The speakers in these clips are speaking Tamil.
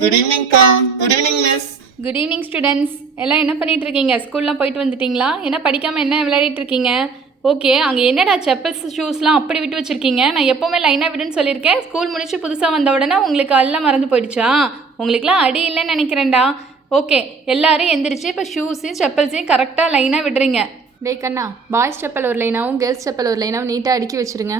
குட் ஈவினிங் கா good evening miss good evening students எல்லாம் என்ன பண்ணிட்டு இருக்கீங்க ஸ்கூல்லாம் போயிட்டு வந்துட்டீங்களா? என்ன படிக்காமல் என்ன விளையாடிட்டு இருக்கீங்க ஓகே அங்கே என்னடா செப்பல்ஸ் ஷூஸ்லாம் அப்படி விட்டு வச்சுருக்கீங்க? நான் எப்போவுமே லைனாக விடுன்னு சொல்லியிருக்கேன். ஸ்கூல் முடிச்சு புதுசாக வந்த உடனே உங்களுக்கு எல்லாம் மறந்து போயிடுச்சா? உங்களுக்குலாம் அடி இல்லைன்னு நினைக்கிறேன்டா. ஓகே எல்லாரும் எந்திரிச்சு இப்போ ஷூஸையும் செப்பல்ஸையும் கரெக்டாக லைனாக விடுறீங்க. டே கண்ணா பாய்ஸ் செப்பல் ஒரு லைனாகவும் கேர்ள்ஸ் செப்பல் ஒரு லைனாகவும் நீட்டாக அடுக்கி வச்சுருங்க.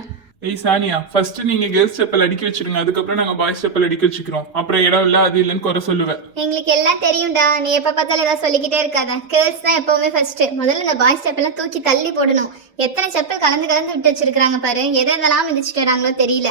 ஏய் சானியா ஃபர்ஸ்ட் நீங்க கேர்ள்ஸ் செப்பல் அடிக்க வச்சிருங்க. அதுக்கப்புறம் நாங்க பாய்ஸ் செப்பல் அடிக்க வச்சுக்கிறோம். அப்புறம் இடம் இல்ல அது இல்லைன்னு குறை சொல்லுவேன். எங்களுக்கு எல்லாம் தெரியும்டா. நீ எப்ப பார்த்தாலும் ஏதாவது சொல்லிக்கிட்டே இருக்காத. கேர்ள்ஸ் தான் எப்பவுமே ஃபர்ஸ்ட் முதல்ல இந்த பாய்ஸ் செப்பெல்லாம் தூக்கி தள்ளி போடணும். எத்தனை செப்பல் கலந்து கலந்து விட்டு வச்சிருக்காங்க பாரு. எதை எதெல்லாம் மிதிச்சிட்டு வராங்களோ தெரியல.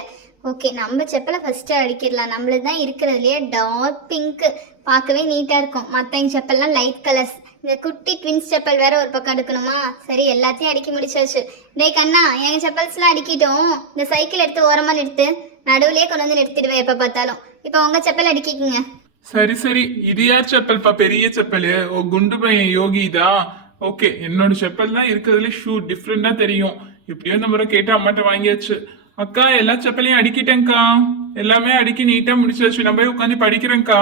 ஓகே நம்ம செப்பலை ஃபர்ஸ்ட் அடிக்கிடலாம் நம்மளுக்கு தான் இருக்கிறதுலையே டார்க் பிங்க் பார்க்கவே நீட்டா இருக்கும். மற்றவங்க செப்பல்லாம் லைட் கலர்ஸ் இந்த குட்டி ட்வின்ஸ் செப்பல் வேற ஒரு பக்கம் எடுக்கணுமா? சரி எல்லாத்தையும் அடுக்கி முடிச்சாச்சு. டேய் கண்ணா எங்க செப்பல்ஸ்லாம் அடிக்கிட்டோம். இந்த சைக்கிள் எடுத்து ஓரமா நிறுத்து. நடுவுலயே கொண்டு வந்து நிறுத்திடுவேன் எப்ப பார்த்தாலும். இப்போ உங்க செப்பல் அடிக்கிக்குங்க. சரி சரி. இது யார் செப்பல்ப்பா பெரிய செப்பல். ஓ குண்டு பையன் யோகிதா ஓகே என்னோட செப்பல் தான் இருக்கிறதுல ஷூ டிஃப்ரெண்டா தெரியும். எப்படியோ இந்த முறை கேட்டு அம்மாட்ட வாங்கியாச்சு. அக்கா எல்லா செப்பலையும் அடிக்கிட்டேன்க்கா. எல்லாமே அடிக்கி நீட்டா முடிச்சாச்சு நான் போய் உட்காந்து படிக்கிறேன்க்கா.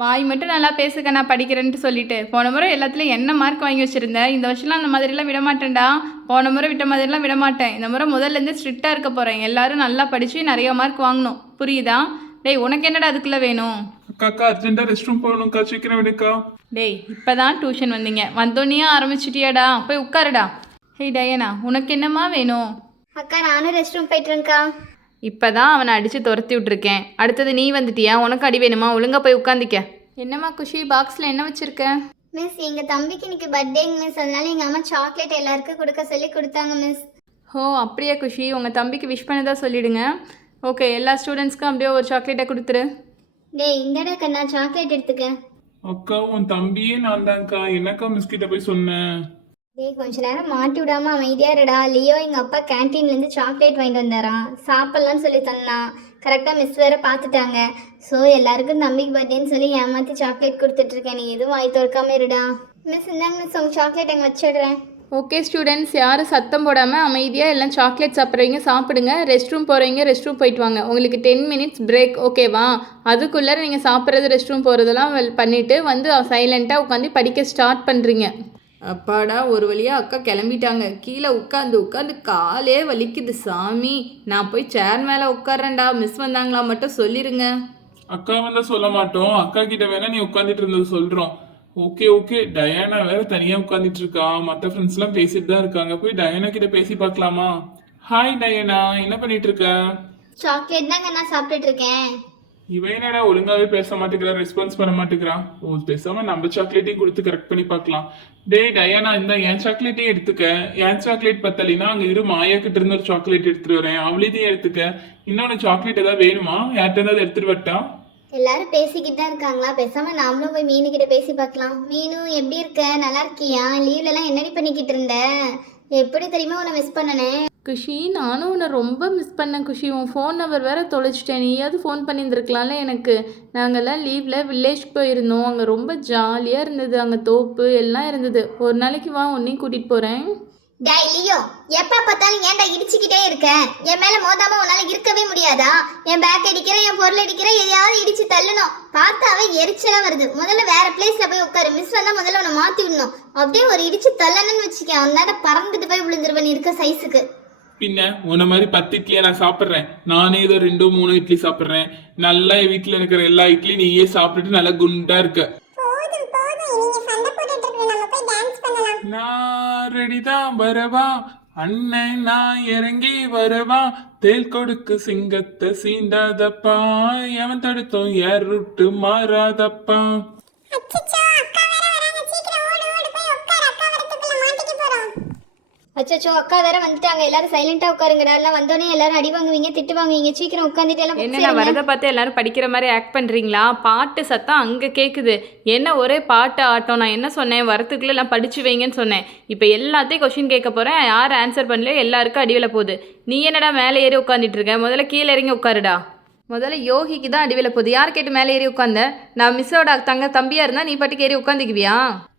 வாய் மட்டும் நல்லா பேசுக நான் படிக்கிறேன்ட்டு சொல்லிட்டு. போன முறை எல்லாத்துலேயும் என்ன மார்க் வாங்கி வச்சுருந்தேன் இந்த வருஷம்லாம் அந்த மாதிரிலாம் விட மாட்டேன்டா. போன முறை விட்ட மாதிரிலாம் விட மாட்டேன். இந்த முறை முதல்லேருந்து ஸ்ட்ரிக்டாக இருக்க போகிறேன் எல்லாரும் நல்லா படித்து நிறைய மார்க் வாங்கணும். புரியுதா? டேய் உனக்கு என்னடா அதுக்குள்ளே வேணும்? அக்கா அக்கா அர்ஜென்ட்டா ரெஸ்ட் ரூம் போகணும்க்கா. சீக்கிரம் விடுக்கா. டேய் இப்போ தான் டியூஷன் வந்தீங்க. வந்தோடனே ஆரம்பிச்சிட்டியாடா. போய் உட்காருடா. ஹேய் டயனா உனக்கு என்னம்மா வேணும்? அக்கா நானும் ரெஸ்ட் ரூம் போயிட்டுருக்கா இப்போ தான் அவனை அடித்து துரத்தி விட்ருக்கேன் அடுத்தது நீ வந்துட்டியா? உனக்கு அடி வேணுமா? ஒழுங்கா போய் உட்காந்திக்க. என்னம்மா குஷி பாக்ஸில் என்ன வச்சுருக்க? மிஸ் எங்க தம்பிக்கு இன்னைக்கு பர்த்டேங்க மிஸ் அதனால எங்க அம்மா சாக்லேட் எல்லாருக்கும் கொடுக்க சொல்லி கொடுத்தாங்க மிஸ் ஓ அப்படியா குஷி. உங்கள் தம்பிக்கு விஷ் பண்ணதா சொல்லிடுங்க. ஓகே எல்லா ஸ்டூடெண்ட்ஸ்க்கும் அப்படியே ஒரு சாக்லேட்டை கொடுத்துரு. டேய் இந்தடா கண்ணா சாக்லேட் எடுத்துக்க. அக்கா உன் தம்பியே நான் தான்க்கா என்னக்கா மிஸ் கிட்ட போய் சொன்னேன் டேய் கொஞ்ச நேரம் மாட்டி விடாம அமைதியா இருடா லியோ எங்க அப்பா கேன்டீன்ல இருந்து சாக்லேட் வாங்கிட்டு வந்தாராம். சாப்பிட்லான்னு சொல்லி தந்தான். கரெக்டா மிஸ் வேற பார்த்துட்டாங்க. ஸோ எல்லாருக்கும் தம்பிக்கு பர்த்டேன்னு சொல்லி ஏமாத்தி சாக்லேட் கொடுத்துட்டு இருக்கேன் நீ எதுவும் வாய் திறக்காம இருடா. மிஸ் இந்தாங்க மிஸ் உங்க சாக்லேட் அங்கே வச்சிடுறேன். ஓகே ஸ்டூடெண்ட்ஸ் யாரும் சத்தம் போடாமல் அமைதியாக எல்லாம் சாக்லேட் சாப்பிட்றீங்க சாப்பிடுங்க. ரெஸ்ட் ரூம் போகிறவங்க ரெஸ்ட் ரூம் போயிட்டு வாங்க. உங்களுக்கு டென் மினிட்ஸ் பிரேக் ஓகேவா அதுக்குள்ளே நீங்கள் சாப்பிட்றது ரெஸ்ட் ரூம் போகிறதெல்லாம் பண்ணிவிட்டு வந்து சைலண்ட்டாக உட்காந்து படிக்க ஸ்டார்ட் பண்ணுறீங்க அப்பாடா ஒரு வழியாக அக்கா கிளம்பிட்டாங்க. கீழே உட்காந்து உட்காந்து காலே வலிக்குது சாமி. நான் போய் சேர் மேலே உட்கார்றேன்டா. மிஸ் வந்தாங்களா மட்டும் சொல்லிடுங்க அக்கா வந்தா சொல்ல மாட்டோம். அக்கா கிட்ட வேணா நீ உட்காந்துட்டு இருந்தது சொல்றோம். ஓகே ஓகே டயானா வேற தனியா உட்காந்துட்டு இருக்கா. மத்த ஃப்ரெண்ட்ஸ் எல்லாம் பேசிட்டு தான் இருக்காங்க. போய் டயானா கிட்ட பேசி பார்க்கலாமா? Hi Diana. என்ன பண்ணிட்டு இருக்க? சாக்லேட் தாங்க நான் சாப்பிட்டுட்டு இருக்கேன். இவன் என்னடா ஒழுங்காவே பேச மாட்டேங்கிறான் ரெஸ்பான்ஸ் பண்ண மாட்டேங்கிறான் ஓ பேசாம நம்ம சாக்லேட்டையும் கொடுத்து கரெக்ட் பண்ணி பார்க்கலாம். டேய் டயானா இந்த என் சாக்லேட்டையும் எடுத்துக்க. என் சாக்லேட் பத்தலைன்னா அங்க இரு மாயா கிட்ட இருந்து ஒரு சாக்லேட் எடுத்துட்டு வரேன். அவளையும் எடுத்துக்க. இன்னொன்னு சாக்லேட் ஏதாவது வேணுமா? யார்கிட்ட ஏதாவது எடுத்துட்டு வரட்டா? எல்லாரும் பேசிக்கிட்டு தான் இருக்காங்களா? பேசாம நாமளும் போய் மீனு கிட்ட பேசி பார்க்கலாம். மீனு எப்படி இருக்க? நல்லா இருக்கியா? லீவ்ல எல்லாம் என்னடி பண்ணிக்கிட்டு இருந்த? எப்படி தெரியுமா உன்னை மிஸ் பண்ணனே? குஷி நானும் உன்னை ரொம்ப மிஸ் பண்ணேன் குஷி. உன் ஃபோன் நம்பர் வேற தொலைச்சிட்டேன். நீயாவது ஃபோன் பண்ணியிருந்துருக்கலாம்ல எனக்கு. நாங்கள்லாம் லீவில் வில்லேஜ்க்கு போயிருந்தோம். அங்கே ரொம்ப ஜாலியாக இருந்தது. அங்கே தோப்பு எல்லாம் இருந்தது. ஒரு நாளைக்கு வா உன்னையும் கூட்டிகிட்டு போகிறேன் டேய் லியோ பார்த்தாலும் ஏன்டா இடிச்சுக்கிட்டே இருக்க? என் மேலே மோதாம உன்னால இருக்கவே முடியாதா? என் பேக் அடிக்கிற என் பொருள் அடிக்கிற எதையாவது இடிச்சு தள்ளணும். பார்த்தாவே எரிச்சலாக வருது. முதல்ல வேற பிளேஸ்ல போய் உட்காரு. மிஸ் வந்தா முதல்ல உன்னை மாற்றி விடணும். அப்படியே ஒரு இடிச்சு தள்ளணும்னு வச்சுக்கேன். அவனால பறந்துட்டு போய் விழுந்துருவ இருக்க சைஸுக்கு பின்ன உன்ன மாதிரி பத்து இட்லியை நான் சாப்பிட்றேன். நானே ஏதோ ரெண்டோ மூணோ இட்லி சாப்பிட்றேன். நல்லா என் வீட்டில் இருக்கிற எல்லா இட்லியும் நீயே சாப்பிட்டுட்டு நல்லா குண்டா இருக்க. நான் ரெடிதான் வரவா? அண்ணன் நான் இறங்கி வரவா? தேல் கொடுக்கு சிங்கத்தை சீண்டாதப்பா. எவன் தடுத்தோம்? யார் ரூட்டு மாறாதப்பா. அச்சச்சோ அக்கா வேற வந்துட்டாங்க. எல்லாரும் சைலண்டா உட்காருங்கடா. எல்லாம் வந்தோடனே எல்லாரும் அடி வாங்குவீங்க திட்டு வாங்குவீங்க. சீக்கிரம் உட்காந்துட்டு எல்லாம் என்ன வரதை பார்த்து எல்லாரும் படிக்கிற மாதிரி ஆக்ட் பண்ணுறீங்களா பாட்டு சத்தம் அங்கே கேட்குது என்ன ஒரே பாட்டு ஆட்டம்? நான் என்ன சொன்னேன்? வரத்துக்குள்ளே எல்லாம் படிச்சு வைங்கன்னு சொன்னேன். இப்போ எல்லாத்தையும் கொஷின் கேட்க போகிறேன் யார் ஆன்சர் பண்ணலையோ எல்லாருக்கும் அடிவில் போகுது. நீ என்னடா மேலே ஏறி உட்காந்துட்டு இருக்க? முதல்ல கீழே இறங்கி உட்காருடா. முதல்ல யோகிக்கு தான் அடிவில போகுது. யார் கேட்டு மேலே ஏறி உட்காந்த? நான் மிஸ்ஸோட தங்க தம்பியாக இருந்தால் நீ பாட்டுக்கு ஏறி உட்காந்துக்குவியா?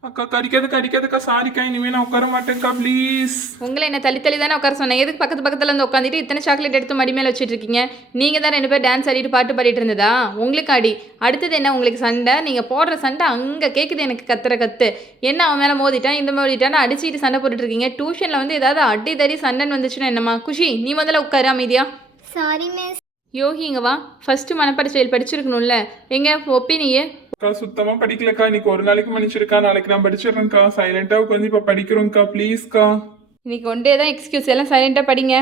அக்கா கடிக்காதுக்கா அடிக்காதுக்கா. சாரிக்கா இனிமே நான் உட்கார மாட்டேன்க்கா ப்ளீஸ் உங்களை என்ன தள்ளி தள்ளி தானே உட்கார சொன்னேன். எதுக்கு பக்கத்து பக்கத்தில் வந்து உட்காந்துட்டு இத்தனை சாக்லேட் எடுத்து மடி மேலே வச்சுட்டு இருக்கீங்க? நீங்கள் தான் ரெண்டு பேர் டான்ஸ் ஆடிட்டு பாட்டு பாடிட்டு இருந்ததா? உங்களுக்கு அடி. அடுத்தது என்ன? உங்களுக்கு சண்டை? நீங்கள் போடுற சண்டை அங்கே கேட்குது எனக்கு கத்துற கத்து. என்ன அவன் மேலே மோதிட்டான்? இந்த மோதிட்டான்னு அடிச்சிட்டு சண்டை போட்டுட்டு இருக்கீங்க. டியூஷனில் வந்து ஏதாவது அடி தடி சண்டைன்னு வந்துச்சுன்னா என்னம்மா? குஷி நீ முதல்ல உட்காரு அமைதியா. சாரி மிஸ் யோகி இங்க வா. ஃபஸ்ட்டு மனப்பாட செயல் படிச்சிருக்கணும்ல. எங்க? ஒப்பி நீயே அக்கா சுத்தமா படிக்கலக்கா. இன்னைக்கு ஒரு நாளைக்கு மன்னிச்சிருக்கா? நாளைக்கு நான் படிச்சிடுறேன்க்கா. சைலண்டா உட்காந்து இப்ப படிக்கிறோம்க்கா. ப்ளீஸ்க்கா இன்னைக்கு ஒன்றே தான் எக்ஸ்கியூஸ் எல்லாம் சைலண்டாக படிங்க.